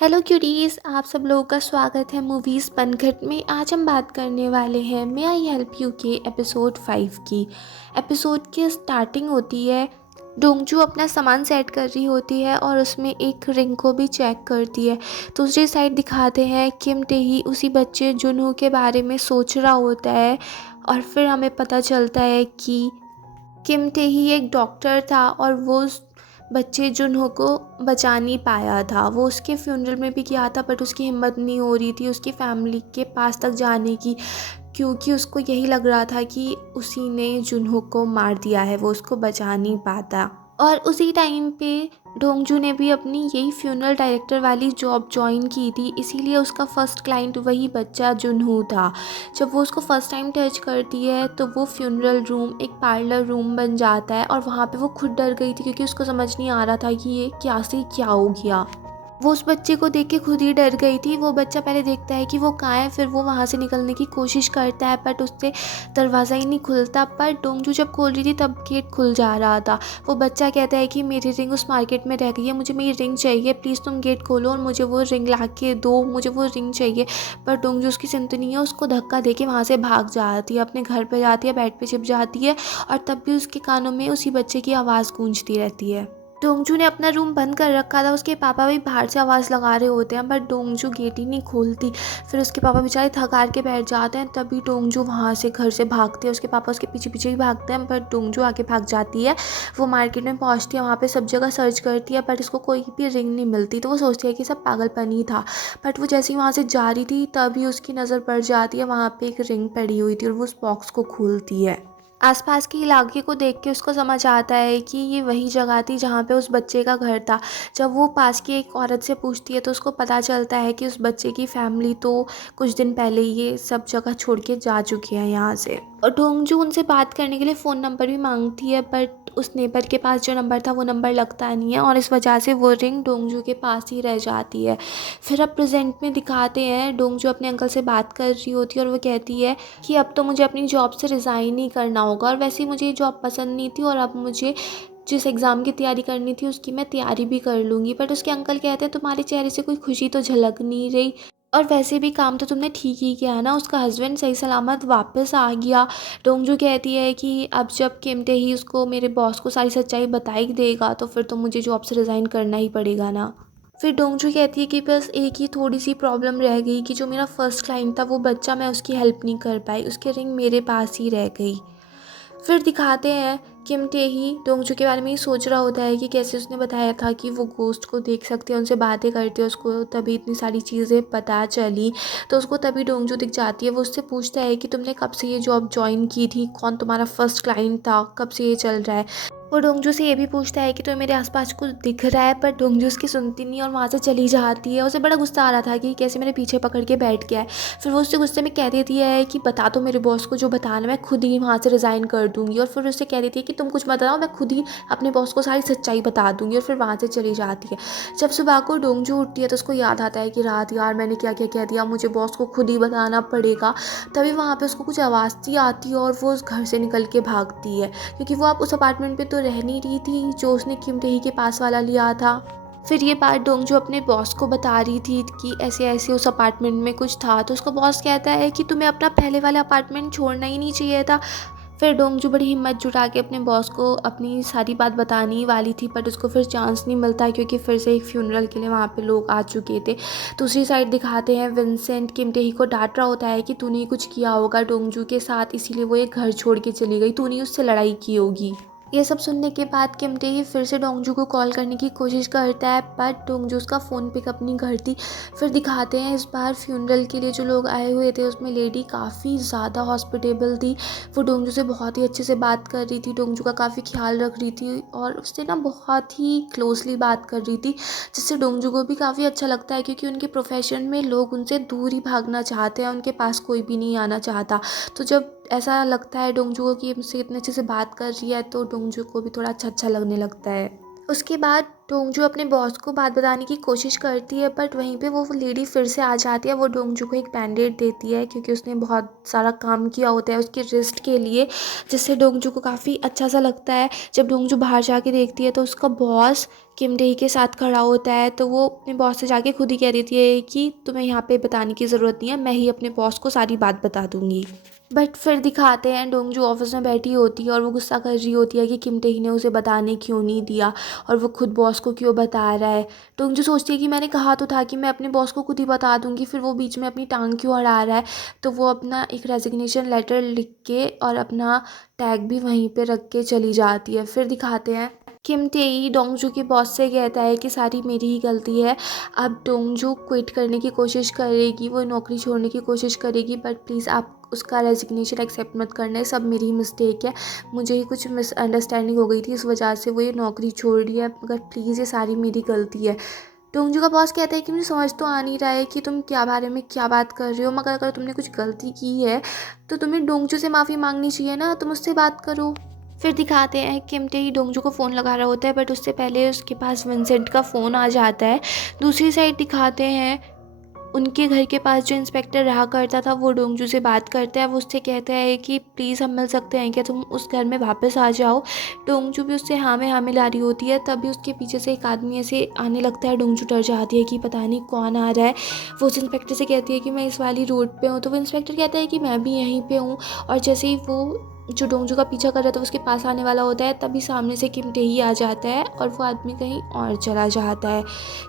Hello cuties, आप सब लोगों का स्वागत है मूवीज़ पनघट में। आज हम बात करने वाले हैं मे आई हेल्प यू के एपिसोड 5 की। एपिसोड की स्टार्टिंग होती है, डोंगजू अपना सामान सेट कर रही होती है और उसमें एक रिंग को भी चेक करती है। दूसरी साइड दिखाते हैं किम टेही उसी बच्चे जुनहो के बारे में सोच रहा होता है और फिर हमें पता चलता है कि किम टेही एक डॉक्टर था और वो उस बच्चे जुनहो को बचा नहीं पाया था। वो उसके फ्यूनरल में भी गया था बट उसकी हिम्मत नहीं हो रही थी उसकी फैमिली के पास तक जाने की, क्योंकि उसको यही लग रहा था कि उसी ने जुनहो को मार दिया है, वो उसको बचा नहीं पाता। और उसी टाइम पे डोंगजू ने भी अपनी यही फ्यूनरल डायरेक्टर वाली जॉब ज्वाइन की थी, इसीलिए उसका फ़र्स्ट क्लाइंट वही बच्चा जुनहो था। जब वो उसको फ़र्स्ट टाइम टच करती है तो वो फ्यूनरल रूम एक पार्लर रूम बन जाता है और वहाँ पे वो खुद डर गई थी क्योंकि उसको समझ नहीं आ रहा था कि ये क्या से क्या हो गया। वो उस बच्चे को देख के खुद ही डर गई थी। वो बच्चा पहले देखता है कि वो कहाँ है, फिर वो वहाँ से निकलने की कोशिश करता है बट उससे दरवाज़ा ही नहीं खुलता। पर डोंगजू जब खोल रही थी तब गेट खुल जा रहा था। वो बच्चा कहता है कि मेरी रिंग उस मार्केट में रह गई है, मुझे मेरी रिंग चाहिए, प्लीज़ तुम गेट खोलो और मुझे वो रिंग ला के दो, मुझे वो रिंग चाहिए। पर डोंगजू उसकी सुनती नहीं है, उसको धक्का दे के वहाँ से भाग जाती है, अपने घर पर जाती है, बेड पर छिप जाती है और तब भी उसके कानों में उसी बच्चे की आवाज़ गूंजती रहती है। डोंगजू ने अपना रूम बंद कर रखा था, उसके पापा भी बाहर से आवाज़ लगा रहे होते हैं बट डोंगजू गेट ही नहीं खोलती। फिर उसके पापा बेचारे थक हार के बैठ जाते हैं, तभी डोंगजू वहाँ से घर से भागते हैं। उसके पापा उसके पीछे पीछे ही भागते हैं बट डोंगजू आगे भाग जाती है। वो मार्केट में पहुँचती है, वहाँ पे सब जगह सर्च करती है बट इसको कोई भी रिंग नहीं मिलती। तो वो सोचती है कि सब पागलपन ही था। बट वो जैसे ही वहाँ से जा रही थी तभी उसकी नज़र पड़ जाती है, वहाँ पर एक रिंग पड़ी हुई थी और वो उस बॉक्स को खोलती है। आसपास के इलाके को देख के उसको समझ आता है कि ये वही जगह थी जहाँ पे उस बच्चे का घर था। जब वो पास की एक औरत से पूछती है तो उसको पता चलता है कि उस बच्चे की फैमिली तो कुछ दिन पहले ये सब जगह छोड़ के जा चुके हैं यहाँ से। और डोंगजू उनसे बात करने के लिए फ़ोन नंबर भी मांगती है बट उस नेबर के पास जो नंबर था वो नंबर लगता नहीं है और इस वजह से वो रिंग डोंगजू के पास ही रह जाती है। फिर अब प्रेजेंट में दिखाते हैं डोंगजू अपने अंकल से बात कर रही होती है और वो कहती है कि अब तो मुझे अपनी जॉब से रिज़ाइन ही करना होगा और वैसे ही मुझे ये जॉब पसंद नहीं थी और अब मुझे जिस एग्ज़ाम की तैयारी करनी थी उसकी मैं तैयारी भी कर लूँगी। बट उसके अंकल कहते हैं तुम्हारे चेहरे से कोई खुशी तो झलक नहीं रही और वैसे भी काम तो तुमने ठीक ही किया है ना, उसका हस्बैंड सही सलामत वापस आ गया। डोंगजू कहती है कि अब जब किमटे ही उसको मेरे बॉस को सारी सच्चाई बता ही देगा तो फिर तो मुझे जॉब से रिज़ाइन करना ही पड़ेगा ना। फिर डोंगजू कहती है कि बस एक ही थोड़ी सी प्रॉब्लम रह गई कि जो मेरा फर्स्ट क्लाइंट था वो बच्चा, मैं उसकी हेल्प नहीं कर पाई, उसकी रिंग मेरे पास ही रह गई। फिर दिखाते हैं किम टेही डोंगजू के बारे में ही सोच रहा होता है कि कैसे उसने बताया था कि वो गोस्ट को देख सकते हैं, उनसे बातें करते हैं, उसको तभी इतनी सारी चीज़ें पता चली। तो उसको तभी डोंगजू दिख जाती है। वो उससे पूछता है कि तुमने कब से ये जॉब ज्वाइन की थी, कौन तुम्हारा फर्स्ट क्लाइंट था, कब से ये चल रहा है। वो डोंगजू से ये भी पूछता है कि तुम्हें मेरे आसपास कुछ दिख रहा है, पर डोंगजू उसकी सुनती नहीं और वहाँ से चली जाती है। उसे बड़ा गुस्सा आ रहा था कि कैसे मेरे पीछे पकड़ के बैठ गया है। फिर वो उससे गुस्से में कह देती है कि बता दो मेरे बॉस को जो बताना, मैं खुद ही वहाँ से रिज़ाइन कर दूँगी। और फिर उससे कह देती है कि तुम कुछ मत बताओ, मैं खुद ही अपने बॉस को सारी सच्चाई बता दूँगी और फिर वहाँ से चली जाती है। जब सुबह को डोंगजू उठती है तो उसको याद आता है कि रात यार मैंने क्या क्या कह दिया, मुझे बॉस को खुद ही बताना पड़ेगा। तभी वहाँ पे उसको कुछ आवाज़ सी आती है और वो उस घर से निकल के भागती है, क्योंकि वो अब उस अपार्टमेंट पे तो रह नहीं रही थी जो उसने किम टेही के पास वाला लिया था। फिर ये बात डोंगजू अपने बॉस को बता रही थी कि ऐसे ऐसे उस अपार्टमेंट में कुछ था। तो उसको बॉस कहता है कि तुम्हें अपना पहले वाला अपार्टमेंट छोड़ना ही नहीं चाहिए था। फिर डोंगजू बड़ी हिम्मत जुटा के अपने बॉस को अपनी सारी बात बताने ही वाली थी बट उसको फिर चांस नहीं मिलता क्योंकि फिर से एक फ्यूनरल के लिए वहाँ पे लोग आ चुके थे। दूसरी साइड दिखाते हैं विंसेंट किम टेही को डांट रहा होता है कि तूने ही कुछ किया होगा डोंगजू के साथ, इसीलिए वो ये घर छोड़ के चली गई, तूने उससे लड़ाई की होगी। ये सब सुनने के बाद किम टेही फिर से डोंगजू को कॉल करने की कोशिश करता है बट डोंगजू उसका फ़ोन पिकअप नहीं करती। फिर दिखाते हैं इस बार फ्यूनरल के लिए जो लोग आए हुए थे उसमें लेडी काफ़ी ज़्यादा हॉस्पिटेबल थी। वो डोंगजू से बहुत ही अच्छे से बात कर रही थी, डोंगजू का काफ़ी ख्याल रख रही थी और उससे ना बहुत ही क्लोजली बात कर रही थी, जिससे डोंगजू को भी काफ़ी अच्छा लगता है क्योंकि उनके प्रोफेशन में लोग उनसे दूर ही भागना चाहते हैं, उनके पास कोई भी नहीं आना चाहता। तो जब ऐसा लगता है डोंगजू को कि मुझसे इतने अच्छे से बात कर रही है तो डोंगजू को भी थोड़ा अच्छा अच्छा लगने लगता है। उसके बाद डोंगजू अपने बॉस को बात बताने की कोशिश करती है, बट वहीं पे वो लेडी फिर से आ जाती है। वो डोंगजू को एक बैंडेड देती है क्योंकि उसने बहुत सारा काम किया होता है उसकी रिस्ट के लिए, जिससे डोंगजू को काफ़ी अच्छा सा लगता है। जब डोंगजू बाहर जाके देखती है तो उसका बॉस किम डेही के साथ खड़ा होता है, तो वो अपने बॉस से जाके खुद ही कह देती है कि तुम्हें यहाँ पे बताने की ज़रूरत नहीं है, मैं ही अपने बॉस को सारी बात बता दूँगी। बट फिर दिखाते हैं डोंगजू ऑफिस में बैठी होती है और वो गुस्सा कर रही होती है कि किम टेही ने उसे बताने क्यों नहीं दिया और वो खुद बॉस को क्यों बता रहा है। डोंगजू सोचती है कि मैंने कहा तो था कि मैं अपने बॉस को खुद ही बता दूंगी, फिर वो बीच में अपनी टांग क्यों अड़ा रहा है। तो वो अपना एक रेजिग्नेशन लेटर लिख के और अपना टैग भी वहीं पे रख के चली जाती है। फिर दिखाते हैं किम टेई डोंगजू के बॉस से कहता है कि सारी मेरी ही गलती है, अब डोंगजू क्विट करने की कोशिश करेगी, वो नौकरी छोड़ने की कोशिश करेगी, बट प्लीज़ आप उसका रेजिग्नेशन एक्सेप्ट मत करना है, सब मेरी ही मिस्टेक है, मुझे ही कुछ मिसअंडरस्टैंडिंग हो गई थी, इस वजह से वो ये नौकरी छोड़ रही है, मगर प्लीज़ ये सारी मेरी गलती है। डोंगजू का बॉस कहता है कि मुझे समझ तो आ नहीं रहा है कि तुम क्या बारे में क्या बात कर रहे हो, मगर अगर तुमने कुछ गलती की है तो तुम्हें डोंगजू से माफ़ी मांगनी चाहिए ना, तुम उससे बात करो। फिर दिखाते हैं किम टेही डोंगजू को फ़ोन लगा रहा होता है, बट उससे पहले उसके पास विंसेंट का फ़ोन आ जाता है। दूसरी साइड दिखाते हैं उनके घर के पास जो इंस्पेक्टर रहा करता था वो डोंगजू से बात करता है। वो उससे कहता है कि प्लीज़ हम मिल सकते हैं क्या, तुम उस घर में वापस आ जाओ। डोंगजू भी उससे हाँ में हाँ मिला रही होती है, तभी उसके पीछे से एक आदमी ऐसे आने लगता है। डोंगजू डर जाती है कि पता नहीं कौन आ रहा है। वो उस इंस्पेक्टर से कहती है कि मैं इस वाली रोड पे हूँ, तो वो इंस्पेक्टर कहता है कि मैं भी यहीं पे हूँ। और जैसे ही वो जो डोंगजू का पीछा कर रहा था उसके पास आने वाला होता है, तभी सामने से किम टेही आ जाता है और वो आदमी कहीं और चला जाता है।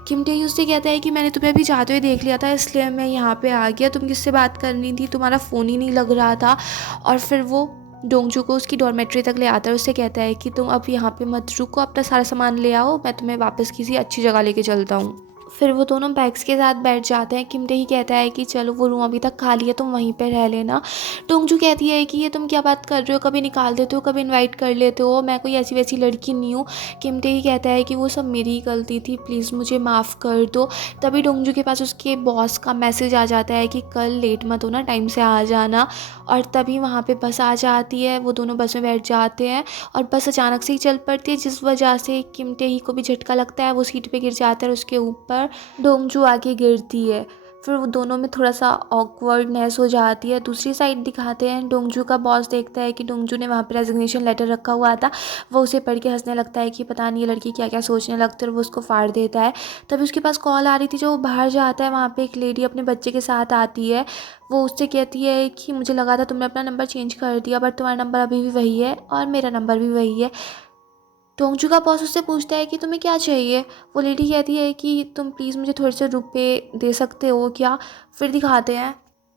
किम टेही उससे कहता है कि मैंने तुम्हें अभी जाते हुए देख लिया था, इसलिए मैं यहाँ पे आ गया, तुम किससे बात करनी थी, तुम्हारा फ़ोन ही नहीं लग रहा था। और फिर वो डोंगजू को उसकी डॉर्मेट्री तक ले आता है, उससे कहता है कि तुम अब यहाँ पे मत रुको, अपना सारा सामान ले आओ, मैं तुम्हें वापस किसी अच्छी जगह लेके चलता हूँ। फिर वो दोनों बैग्स के साथ बैठ जाते हैं। किम टेही कहता है कि चलो वो रूम अभी तक खाली है, तुम वहीं पे रह लेना। डोंगजू कहती है कि ये तुम क्या बात कर रहे हो, कभी निकाल देते हो कभी इनवाइट कर लेते हो, मैं कोई ऐसी वैसी लड़की नहीं हूँ। किम टेही कहता है कि वो सब मेरी ही गलती थी, प्लीज़ मुझे माफ़ कर दो। तभी डोंगजू के पास उसके बॉस का मैसेज आ जाता है कि कल लेट मत होना, टाइम से आ जाना। और तभी वहाँ पे बस आ जाती है, वो दोनों बस में बैठ जाते हैं और बस अचानक से ही चल पड़ती है, जिस वजह से किम टेही को भी झटका लगता है, वो सीट पे गिर जाता है और उसके ऊपर डोंगजू आगे गिरती है। फिर वो दोनों में थोड़ा सा ऑकवर्डनेस हो जाती है। दूसरी साइड दिखाते हैं डोंगजू का बॉस देखता है कि डोंगजू ने वहाँ पे रेजिग्नेशन लेटर रखा हुआ था, वो उसे पढ़ के हंसने लगता है कि पता नहीं ये लड़की क्या क्या सोचने लगती है, और वो उसको फाड़ देता है। तभी उसके पास कॉल आ रही थी, जो वो बाहर जाता है, वहाँ पे एक लेडी अपने बच्चे के साथ आती है। वो उससे कहती है कि मुझे लगा था तुमने अपना नंबर चेंज कर दिया, बट तुम्हारा नंबर अभी भी वही है और मेरा नंबर भी वही है। डोंगजू का बॉस उससे पूछता है कि तुम्हें क्या चाहिए। वो लेडी कहती है कि तुम प्लीज़ मुझे थोड़े से रुपए दे सकते हो क्या। फिर दिखाते हैं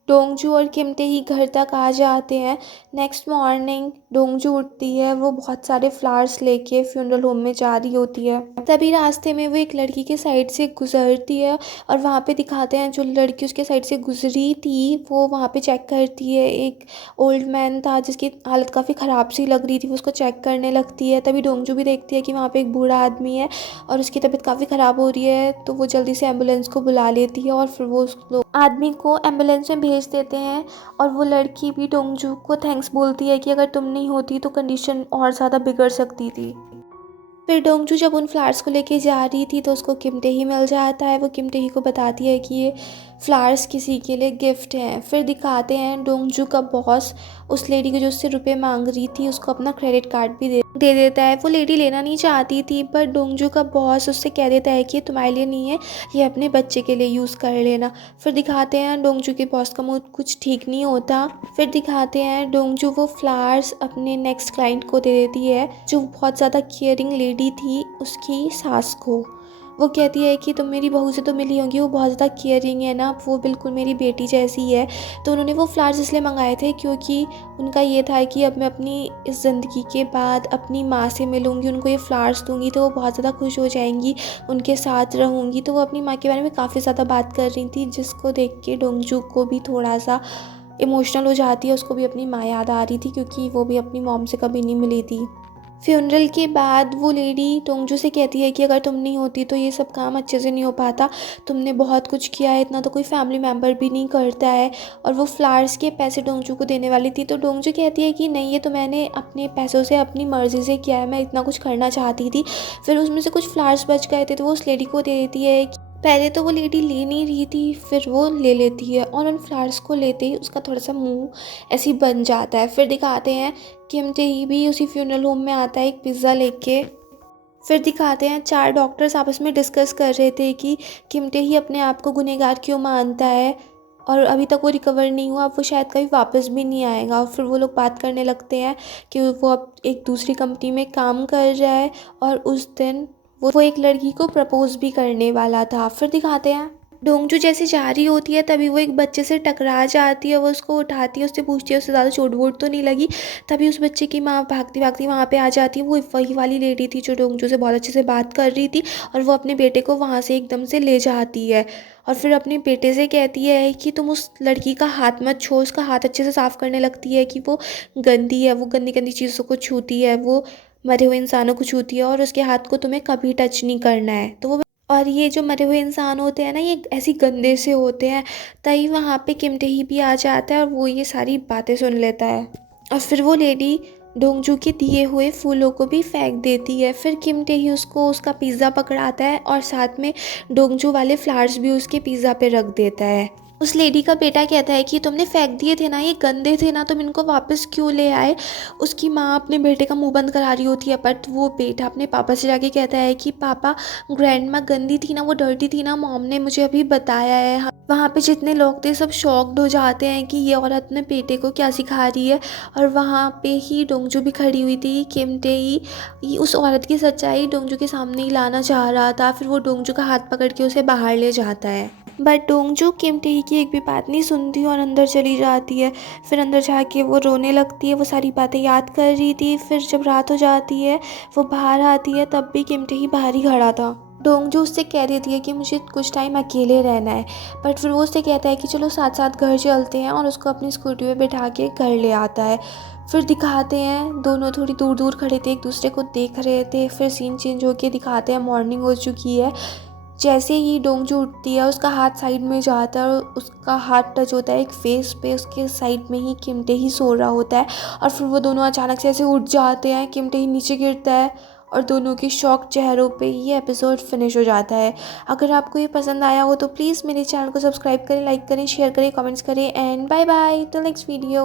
डोंगजू और किम टेही घर तक आ जाते हैं। नेक्स्ट मॉर्निंग डोंगजू उठती है, वो बहुत सारे फ्लावर्स लेके फ्यूनरल होम में जा रही होती है। तभी रास्ते में वो एक लड़की के साइड से गुजरती है और वहाँ पे दिखाते हैं जो लड़की उसके साइड से गुजरी थी वो वहाँ पे चेक करती है। एक ओल्ड मैन था जिसकी हालत काफ़ी ख़राब सी लग रही थी, वो उसको चेक करने लगती है। तभी डोंगजू भी देखती है कि वहाँ पे एक बूढ़ा आदमी है और उसकी तबीयत काफ़ी ख़राब हो रही है, तो वो जल्दी से एम्बुलेंस को बुला लेती है और फिर वो उस आदमी को एम्बुलेंस में भेज देते हैं। और वो लड़की भी डोंगजू को थैंक्स बोलती है कि अगर तुम नहीं होती तो कंडीशन और ज़्यादा बिगड़ सकती थी। फिर डोंगजू जब उन फ्लावर्स को लेके जा रही थी तो उसको किम टेही मिल जाता है। वो किम टेही को बताती है कि ये फ्लावर्स किसी के लिए गिफ्ट हैं। फिर दिखाते हैं डोंगजू का बॉस उस लेडी को जो उससे रुपए मांग रही थी उसको अपना क्रेडिट कार्ड भी दे देता है। वो लेडी लेना नहीं चाहती थी, पर डोंगजू का बॉस उससे कह देता है कि ये तुम्हारे लिए नहीं है, ये अपने बच्चे के लिए यूज़ कर लेना। फिर दिखाते हैं डोंगजू के बॉस का मूड कुछ ठीक नहीं होता। फिर दिखाते हैं डोंगजू वो फ्लावर्स अपने नेक्स्ट क्लाइंट को दे देती है, जो बहुत ज़्यादा केयरिंग लेडी थी, उसकी सास को। वो कहती है कि तुम मेरी बहू से तो मिली होंगी, वो बहुत ज़्यादा केयरिंग है ना, वो बिल्कुल मेरी बेटी जैसी है। तो उन्होंने वो फ्लावर्स इसलिए मंगाए थे क्योंकि उनका ये था कि अब मैं अपनी इस ज़िंदगी के बाद अपनी माँ से मिलूँगी, उनको ये फ्लावर्स दूँगी तो वो बहुत ज़्यादा खुश हो जाएंगी, उनके साथ रहूँगी। तो वो अपनी माँ के बारे में काफ़ी ज़्यादा बात कर रही थी, जिसको देख के डोंगजू को भी थोड़ा सा इमोशनल हो जाती है। उसको भी अपनी माँ याद आ रही थी क्योंकि वो भी अपनी मॉम से कभी नहीं मिली थी। फ्यूनरल के बाद वो लेडी डोंगजू से कहती है कि अगर तुम नहीं होती तो ये सब काम अच्छे से नहीं हो पाता, तुमने बहुत कुछ किया है, इतना तो कोई फैमिली मेम्बर भी नहीं करता है। और वो फ्लावर्स के पैसे डोंगजू को देने वाली थी, तो डोंगजू कहती है कि नहीं, ये तो मैंने अपने पैसों से अपनी मर्ज़ी से किया है, मैं इतना कुछ करना चाहती थी। फिर उसमें से कुछ फ्लावर्स बच गए थे तो वो उस लेडी को दे देती है। पहले तो वो लेडी ले नहीं रही थी, फिर वो ले लेती है और उन फ्लावर्स को लेते ही उसका थोड़ा सा मुंह ऐसे ही बन जाता है। फिर दिखाते हैं किम टेही भी उसी फ्यूनरल होम में आता है एक पिज़्ज़ा लेके। फिर दिखाते हैं 4 डॉक्टर्स आपस में डिस्कस कर रहे थे कि किम टेही अपने आप को गुनहगार क्यों मानता है और अभी तक वो रिकवर नहीं हुआ, अब वो शायद कभी वापस भी नहीं आएगा। और फिर वो लोग बात करने लगते हैं कि वो अब एक दूसरी कंपनी में काम कर रहा है और उस दिन वो एक लड़की को प्रपोज भी करने वाला था। फिर दिखाते हैं डोंगजू जैसे जा रही होती है तभी वो एक बच्चे से टकरा जाती है, वो उसको उठाती है, उससे पूछती है उससे ज़्यादा चोट वोट तो नहीं लगी। तभी उस बच्चे की माँ भागती भागती वहाँ पे आ जाती है। वो वही वाली लेडी थी जो डोंगजू से बहुत अच्छे से बात कर रही थी और वो अपने बेटे को वहाँ से एकदम से ले जाती है और फिर अपने बेटे से कहती है कि तुम उस लड़की का हाथ मत छो। उसका हाथ अच्छे से साफ़ करने लगती है कि वो गंदी है, वो गंदी गंदी चीज़ों को छूती है, वो मरे हुए इंसानों को छूती है और उसके हाथ को तुम्हें कभी टच नहीं करना है। तो वो और ये जो मरे हुए इंसान होते हैं ना, ये ऐसी गंदे से होते हैं। तभी वहाँ पे किम टेही भी आ जाता है और वो ये सारी बातें सुन लेता है और फिर वो लेडी डोंगजू के दिए हुए फूलों को भी फेंक देती है। फिर किम टेही उसको उसका पिज़्ज़ा पकड़ाता है और साथ में डोंगजू वाले फ्लावर्स भी उसके पिज़्ज़ा पे रख देता है। उस लेडी का बेटा कहता है कि तुमने फेंक दिए थे ना, ये गंदे थे ना, तुम इनको वापस क्यों ले आए। उसकी माँ अपने बेटे का मुंह बंद करा रही होती है, बट वो बेटा अपने पापा से जाके कहता है कि पापा, ग्रैंड माँ गंदी थी ना, वो डर्टी थी ना, मॉम ने मुझे अभी बताया है। वहाँ पे जितने लोग थे सब शॉक्ड हो जाते हैं कि ये औरत अपने बेटे को क्या सिखा रही है। और वहाँ पे ही डोंगजू भी खड़ी हुई थी। किम टेही उस औरत की सच्चाई डोंगजू के सामने ही लाना चाह रहा था। फिर वो डोंगजू का हाथ पकड़ के उसे बाहर ले जाता है, बट डोंगजू किम टेही की एक भी बात नहीं सुनती और अंदर चली जाती है। फिर अंदर जाके वो रोने लगती है, वो सारी बातें याद कर रही थी। फिर जब रात हो जाती है, वो बाहर आती है, तब भी किम टेही बाहर ही खड़ा था। डोंगजू उससे कह देती है कि मुझे कुछ टाइम अकेले रहना है, बट फिर वो उससे कहता है कि चलो साथ साथ घर चलते हैं और उसको अपनी स्कूटी पे बैठा के घर ले आता है। फिर दिखाते हैं दोनों थोड़ी दूर दूर खड़े थे, एक दूसरे को देख रहे थे। फिर सीन चेंज होके दिखाते हैं मॉर्निंग हो चुकी है। जैसे ही डोंगजू उठती है, उसका हाथ साइड में जाता है और उसका हाथ टच होता है एक फेस पे, उसके साइड में ही किम टेही सो रहा होता है। और फिर वो दोनों अचानक से ऐसे उठ जाते हैं, किम टेही नीचे गिरता है और दोनों के शॉक चेहरों पे ये एपिसोड फिनिश हो जाता है। अगर आपको ये पसंद आया हो तो प्लीज़ मेरे चैनल को सब्सक्राइब करें, लाइक करें, शेयर करें, कमेंट्स करें and bye bye till next video.